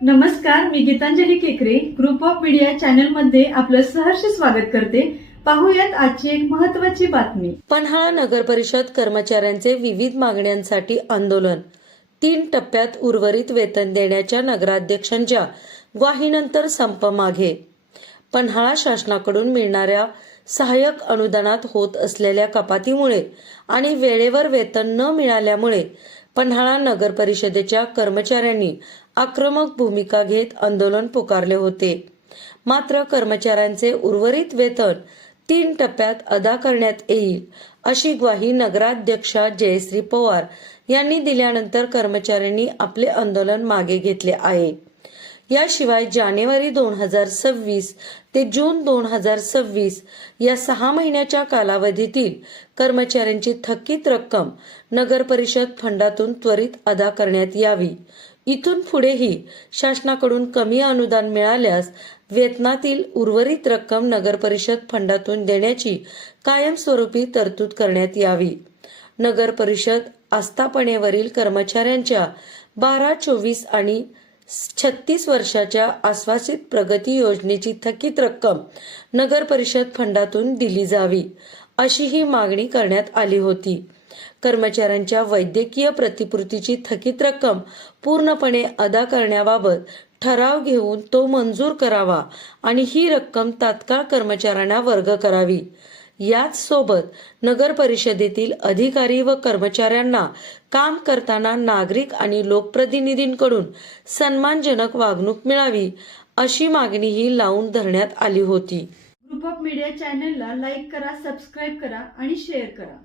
नमस्कार, मी गीतांजली केकरे group of media channel मध्ये आपलं सहर्ष स्वागत करते। पाहूयात आजची एक महत्त्वाची बातमी। पन्हाळा नगर परिषद कर्मचाऱ्यांचे विविध मागण्यांसाठी आंदोलन 3 टप्प्यात उर्वरित वेतन देण्याच्या नगराध्यक्षांच्या ग्वाहीनंतर संप मागे। पन्हाळा शासनाकडून मिळणाऱ्या सहाय्यक अनुदानात होत असलेल्या कपातीमुळे आणि वेळेवर वेतन न मिळाल्यामुळे पन्हाळा नगर परिषदेच्या कर्मचाऱ्यांनी आक्रमक भूमिका घेत आंदोलन पुकारले होते। मात्र कर्मचाऱ्यांचे उर्वरित वेतन 3 टप्प्यात अदा करण्यात येईल अशी ग्वाही नगराध्यक्षा जयश्री पवार यांनी दिल्यानंतर कर्मचाऱ्यांनी आपले आंदोलन मागे घेतले आहे। याशिवाय जानेवारी 2026 ते जून 2026 या 6 महिन्याच्या कालावधीतील कर्मचाऱ्यांची थकीत रक्कम नगर परिषद फंडातून त्वरित अदा करण्यात यावी। इथून पुढेही शासनाकडून कमी अनुदान मिळाल्यास वेतनातील उर्वरित रक्कम नगर परिषद फंडातून देण्याची कायमस्वरूपी तरतूद करण्यात यावी। नगर परिषद आस्थापनेवरील कर्मचाऱ्यांच्या 12, 24 आणि 36 वर्षाच्या आश्वासित प्रगती योजनेची थकीत रक्कम नगर परिषद फंडातून दिली जावी अशी ही मागणी करण्यात आली होती। कर्मचाऱ्यांच्या वैद्यकीय प्रतिपूर्तीची थकीत रक्कम पूर्णपणे अदा करण्याबाबत ठराव घेऊन तो मंजूर करावा आणि ही रक्कम तात्काळ कर्मचाऱ्यांना वर्ग करावी। याच सोबत नगर परिषदेतील अधिकारी व कर्मचाऱ्यांना काम करताना नागरिक आणि लोकप्रतिनिधींकडून सन्मानजनक वागणूक मिळावी अशी मागणीही लावून धरण्यात आली होती। ग्रुप ऑफ मीडिया चॅनलला लाईक करा, सबस्क्राईब करा आणि शेअर करा।